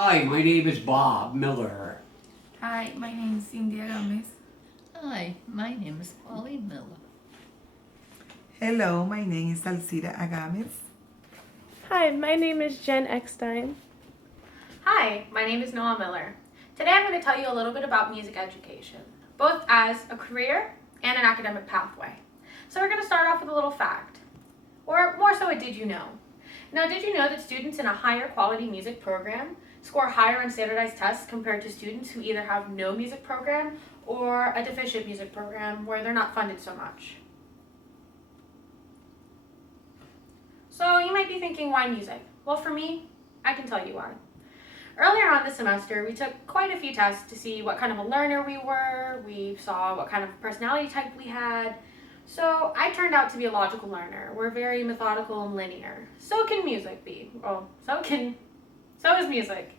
Hi, my name is Bob Miller. Hi, my name is Cynthia Gomez. Hi, my name is Polly Miller. Hello, my name is Alcira Agames. Hi, my name is Jen Eckstein. Hi, my name is Noelle Miller. Today I'm going to tell you a little bit about music education, both as a career and an academic pathway. So we're going to start off with a little fact, or more so a did you know. Now, did you know that students in a higher quality music program score higher on standardized tests compared to students who either have no music program or a deficient music program where they're not funded so much? So you might be thinking, why music? Well, for me, I can tell you why. Earlier on this semester, we took quite a few tests to see what kind of a learner we were. We saw what kind of personality type we had. So I turned out to be a logical learner. We're very methodical and linear. So can music be. Well, so is music.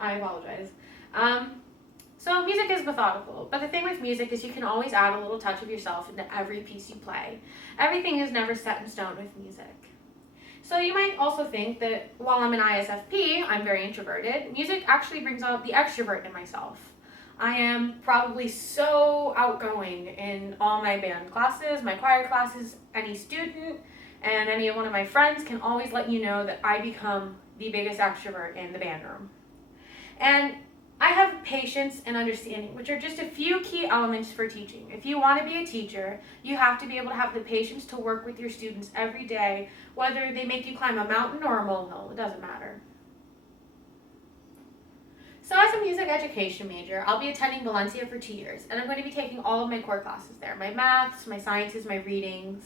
I apologize. So music is methodical, but the thing with music is you can always add a little touch of yourself into every piece you play. Everything is never set in stone with music. So you might also think that while I'm an ISFP, I'm very introverted, music actually brings out the extrovert in myself. I am probably so outgoing in all my band classes, my choir classes. Any student and any one of my friends can always let you know that I become the biggest extrovert in the band room. And I have patience and understanding, which are just a few key elements for teaching. If you want to be a teacher, you have to be able to have the patience to work with your students every day, whether they make you climb a mountain or a molehill, it doesn't matter. So as a music education major, I'll be attending Valencia for 2 years, and I'm going to be taking all of my core classes there, my maths, my sciences, my readings.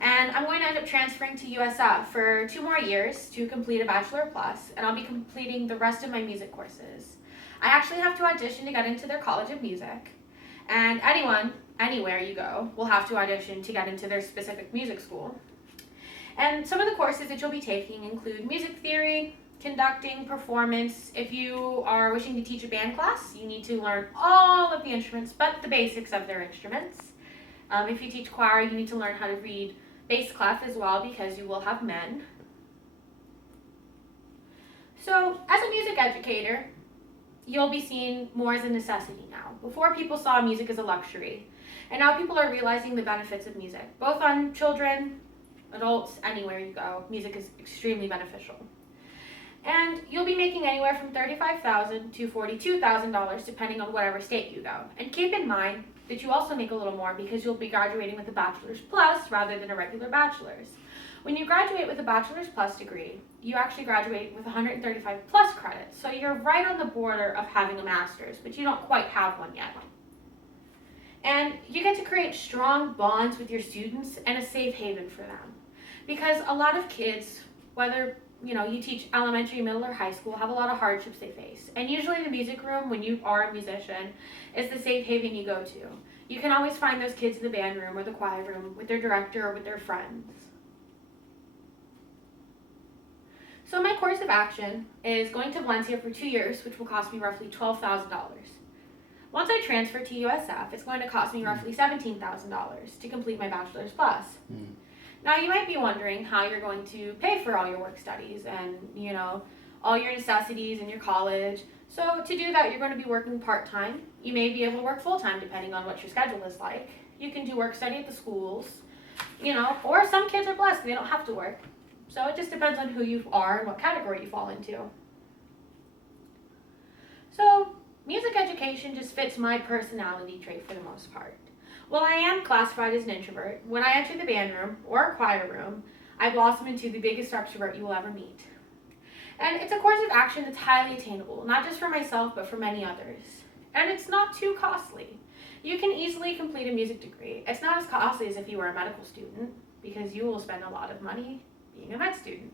And I'm going to end up transferring to USF for 2 more years to complete a Bachelor Plus, and I'll be completing the rest of my music courses. I actually have to audition to get into their College of Music, and anyone, anywhere you go, will have to audition to get into their specific music school. And some of the courses that you'll be taking include music theory, conducting, performance. If you are wishing to teach a band class, you need to learn all of the instruments, but the basics of their instruments. If you teach choir, you need to learn how to read bass clef as well, because you will have men. So as a music educator, you'll be seen more as a necessity now. Before, people saw music as a luxury, and now people are realizing the benefits of music, both on children, adults, anywhere you go. Music is extremely beneficial. And you'll be making anywhere from $35,000 to $42,000 depending on whatever state you go. And keep in mind that you also make a little more because you'll be graduating with a Bachelor's Plus rather than a regular bachelor's. When you graduate with a Bachelor's Plus degree, you actually graduate with 135 plus credits. So you're right on the border of having a master's, but you don't quite have one yet. And you get to create strong bonds with your students and a safe haven for them. Because a lot of kids, whether you teach elementary, middle, or high school, have a lot of hardships they face. And usually the music room, when you are a musician, is the safe haven you go to. You can always find those kids in the band room or the choir room with their director or with their friends. So my course of action is going to Valencia for 2 years, which will cost me roughly $12,000. Once I transfer to USF, it's going to cost me roughly $17,000 to complete my Bachelor's Plus. Now, you might be wondering how you're going to pay for all your work studies and, all your necessities in your college. So to do that, you're going to be working part-time. You may be able to work full-time depending on what your schedule is like. You can do work study at the schools, or some kids are blessed and they don't have to work. So it just depends on who you are and what category you fall into. So music education just fits my personality trait for the most part. While I am classified as an introvert, when I enter the band room or a choir room, I blossom into the biggest extrovert you will ever meet. And it's a course of action that's highly attainable, not just for myself, but for many others. And it's not too costly. You can easily complete a music degree. It's not as costly as if you were a medical student, because you will spend a lot of money being a med student.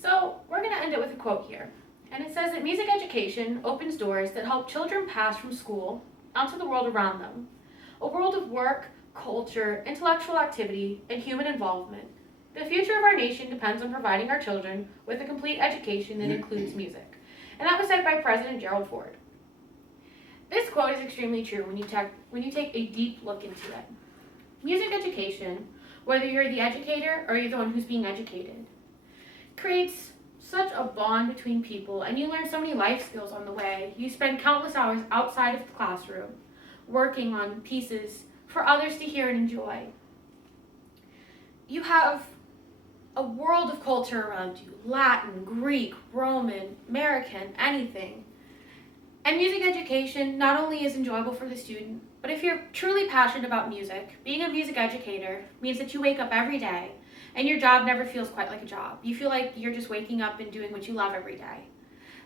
So we're going to end it with a quote here. And it says that music education opens doors that help children pass from school onto the world around them, a world of work, culture, intellectual activity, and human involvement. The future of our nation depends on providing our children with a complete education that includes music. And that was said by President Gerald Ford. This quote is extremely true when you take a deep look into it. Music education, whether you're the educator or you're the one who's being educated, creates such a bond between people, and you learn so many life skills on the way. You spend countless hours outside of the classroom working on pieces for others to hear and enjoy. You have a world of culture around you: Latin, Greek, Roman, American, anything. And music education not only is enjoyable for the student, but if you're truly passionate about music, being a music educator means that you wake up every day and your job never feels quite like a job. You feel like you're just waking up and doing what you love every day.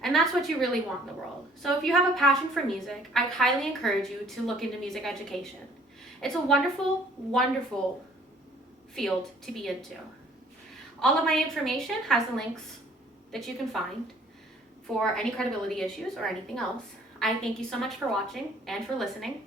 And that's what you really want in the world. So if you have a passion for music, I highly encourage you to look into music education. It's a wonderful, wonderful field to be into. All of my information has the links that you can find for any credibility issues or anything else. I thank you so much for watching and for listening.